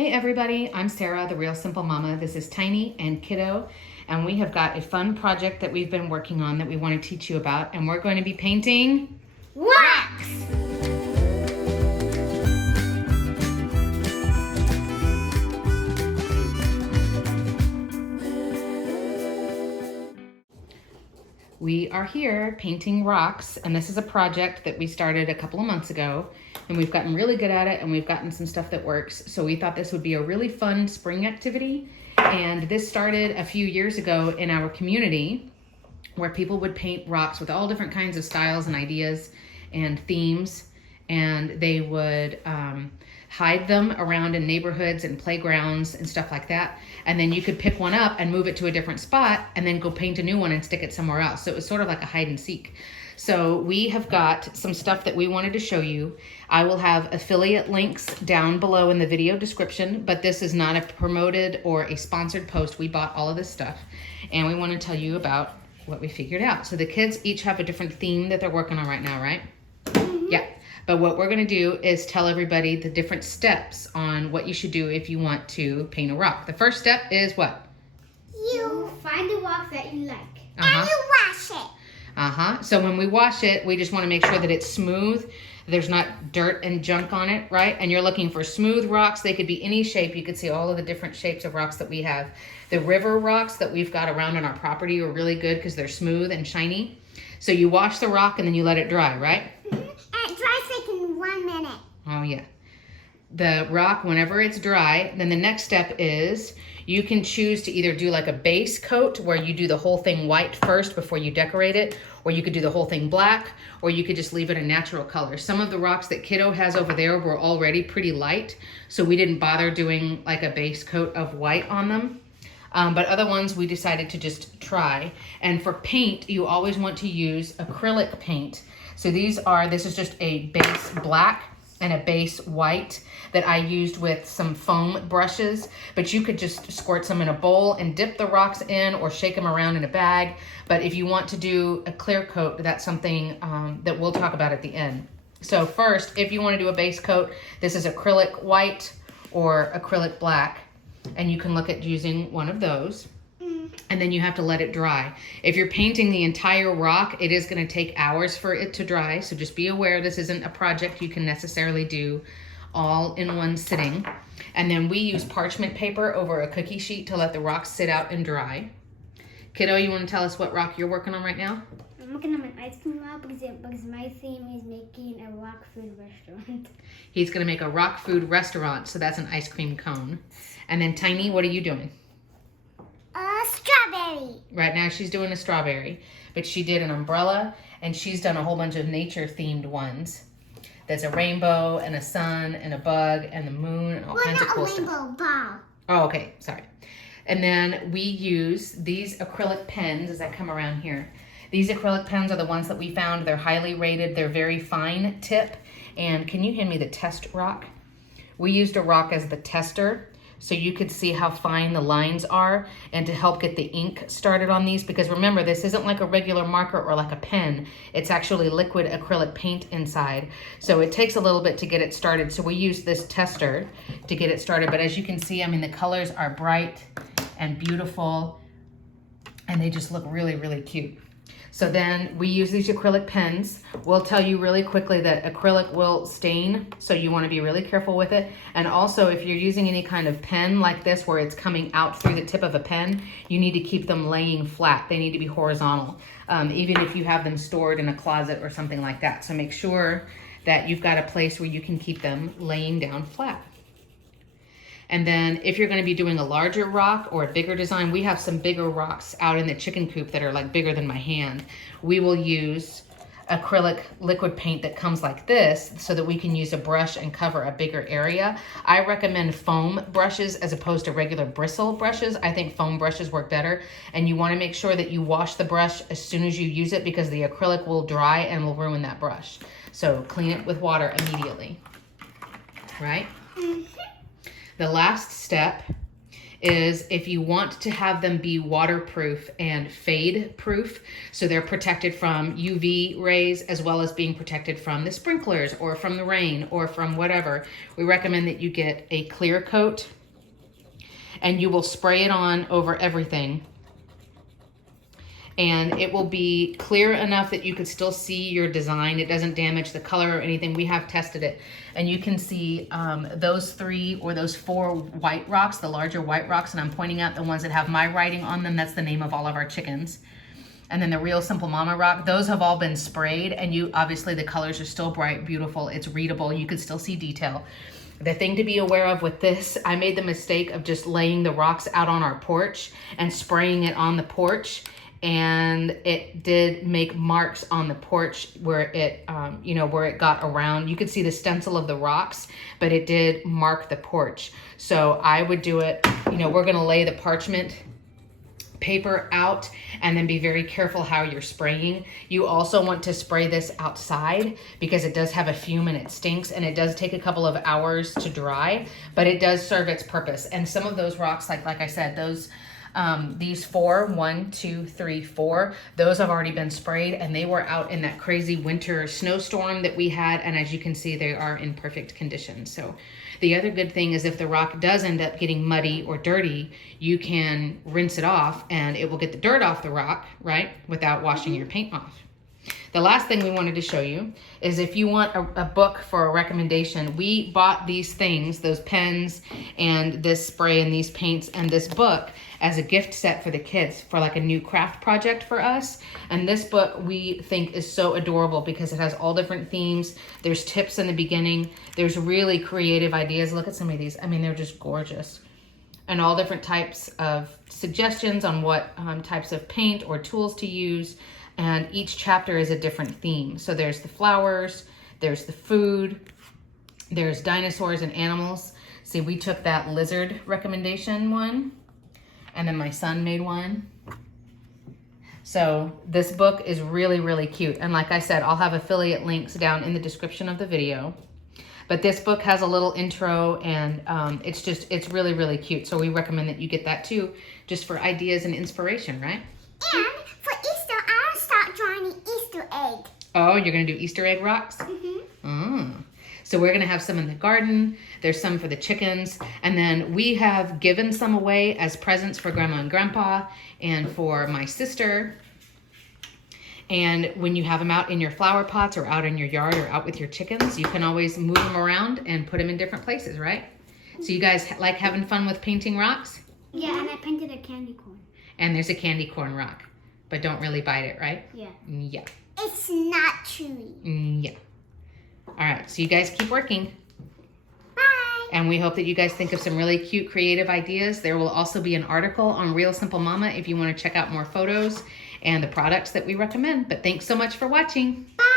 Hey everybody, I'm Sarah, the Real Simple Mama. This is Tiny and Kiddo, and we have got a fun project that we've been working on that we want to teach you about, and we're going to be painting rocks! We are here painting rocks, and this is a project that we started a couple of months ago, and we've gotten really good at it, and we've gotten some stuff that works. So we thought this would be a really fun spring activity, and this started a few years ago in our community where people would paint rocks with all different kinds of styles and ideas and themes, and they would hide them around in neighborhoods and playgrounds and stuff like that. And then you could pick one up and move it to a different spot and then go paint a new one and stick it somewhere else. So it was sort of like a hide and seek. So we have got some stuff that we wanted to show you. I will have affiliate links down below in the video description, but this is not a promoted or a sponsored post. We bought all of this stuff and we want to tell you about what we figured out. So the kids each have a different theme that they're working on right now, right? Mm-hmm. Yeah. But what we're going to do is tell everybody the different steps on what you should do if you want to paint a rock. The first step is what? You find the rock that you like. And you wash it. So when we wash it, we just want to make sure that it's smooth. There's not dirt and junk on it, right? And you're looking for smooth rocks. They could be any shape. You could see all of the different shapes of rocks that we have. The river rocks that we've got around in our property are really good because they're smooth and shiny. So you wash the rock and then you let it dry, right? It dries like in 1 minute. Oh yeah. The rock, whenever it's dry, then the next step is you can choose to either do like a base coat where you do the whole thing white first before you decorate it, or you could do the whole thing black, or you could just leave it a natural color. Some of the rocks that Kiddo has over there were already pretty light, so we didn't bother doing like a base coat of white on them. But other ones we decided to just try. And for paint, you always want to use acrylic paint. So this is just a base black and a base white that I used with some foam brushes, but you could just squirt some in a bowl and dip the rocks in or shake them around in a bag. But if you want to do a clear coat, that's something that we'll talk about at the end. So first, if you want to do a base coat, this is acrylic white or acrylic black, and you can look at using one of those. And then you have to let it dry. If you're painting the entire rock, it is going to take hours for it to dry. So just be aware this isn't a project you can necessarily do all in one sitting. And then we use parchment paper over a cookie sheet to let the rocks sit out and dry. Kiddo, you want to tell us what rock you're working on right now? I'm working on an ice cream rock because my theme is making a rock food restaurant. He's going to make a rock food restaurant, so that's an ice cream cone. And then Tiny, what are you doing? Strawberry. Right now she's doing a strawberry, but she did an umbrella, and she's done a whole bunch of nature-themed ones. There's a rainbow and a sun and a bug and the moon and all kinds of cool stuff. Not a rainbow ball. Oh, okay, sorry. And then we use these acrylic pens as I come around here. These acrylic pens are the ones that we found. They're highly rated. They're very fine tip. And can you hand me the test rock? We used a rock as the tester, so you could see how fine the lines are and to help get the ink started on these, because remember, this isn't like a regular marker or like a pen. It's actually liquid acrylic paint inside. So it takes a little bit to get it started. So we use this tester to get it started. But as you can see, I mean, the colors are bright and beautiful, and they just look really, really cute. So then we use these acrylic pens. We'll tell you really quickly that acrylic will stain, so you want to be really careful with it. And also, if you're using any kind of pen like this where it's coming out through the tip of a pen, you need to keep them laying flat. They need to be horizontal, even if you have them stored in a closet or something like that. So make sure that you've got a place where you can keep them laying down flat. And then if you're going to be doing a larger rock or a bigger design, we have some bigger rocks out in the chicken coop that are like bigger than my hand. We will use acrylic liquid paint that comes like this so that we can use a brush and cover a bigger area. I recommend foam brushes as opposed to regular bristle brushes. I think foam brushes work better. And you want to make sure that you wash the brush as soon as you use it, because the acrylic will dry and will ruin that brush. So clean it with water immediately, right? The last step is if you want to have them be waterproof and fade proof, so they're protected from UV rays as well as being protected from the sprinklers or from the rain or from whatever, we recommend that you get a clear coat and you will spray it on over everything. And it will be clear enough that you could still see your design. It doesn't damage the color or anything. We have tested it. And you can see those 3 or those 4 white rocks, the larger white rocks, and I'm pointing out the ones that have my writing on them. That's the name of all of our chickens. And then the Real Simple Mama rock, those have all been sprayed, and you obviously the colors are still bright, beautiful. It's readable. You can still see detail. The thing to be aware of with this, I made the mistake of just laying the rocks out on our porch and spraying it on the porch. And it did make marks on the porch where it, where it got around. You could see the stencil of the rocks, but it did mark the porch. So I would do it, we're gonna lay the parchment paper out and then be very careful how you're spraying. You also want to spray this outside because it does have a fume and it stinks, and it does take a couple of hours to dry, but it does serve its purpose. And some of those rocks, like I said, those these 4, 1, 2, 3, 4, those have already been sprayed, and they were out in that crazy winter snowstorm that we had, and as you can see, they are in perfect condition. So the other good thing is if the rock does end up getting muddy or dirty, you can rinse it off and it will get the dirt off the rock, right, without washing your paint off. The last thing we wanted to show you is if you want a book for a recommendation, we bought these things, those pens and this spray and these paints and this book as a gift set for the kids for like a new craft project for us. And this book we think is so adorable because it has all different themes. There's tips in the beginning. There's really creative ideas. Look at some of these. I mean, they're just gorgeous. And all different types of suggestions on what types of paint or tools to use. And each chapter is a different theme. So there's the flowers, there's the food, there's dinosaurs and animals. See, we took that lizard recommendation one, and then my son made one. So this book is really, really cute. And like I said, I'll have affiliate links down in the description of the video. But this book has a little intro, and it's really, really cute. So we recommend that you get that too, just for ideas and inspiration, right? And for Easter, I'll start drawing an Easter egg. Oh, you're gonna do Easter egg rocks? Mm-hmm. So we're gonna have some in the garden. There's some for the chickens. And then we have given some away as presents for Grandma and Grandpa and for my sister. And when you have them out in your flower pots or out in your yard or out with your chickens, you can always move them around and put them in different places, right? So you guys like having fun with painting rocks? Yeah, and I painted a candy corn. And there's a candy corn rock, but don't really bite it, right? Yeah. Yeah. It's not chewy. Yeah. All right, so you guys keep working. Bye. And we hope that you guys think of some really cute, creative ideas. There will also be an article on Real Simple Mama if you want to check out more photos and the products that we recommend. But thanks so much for watching. Bye.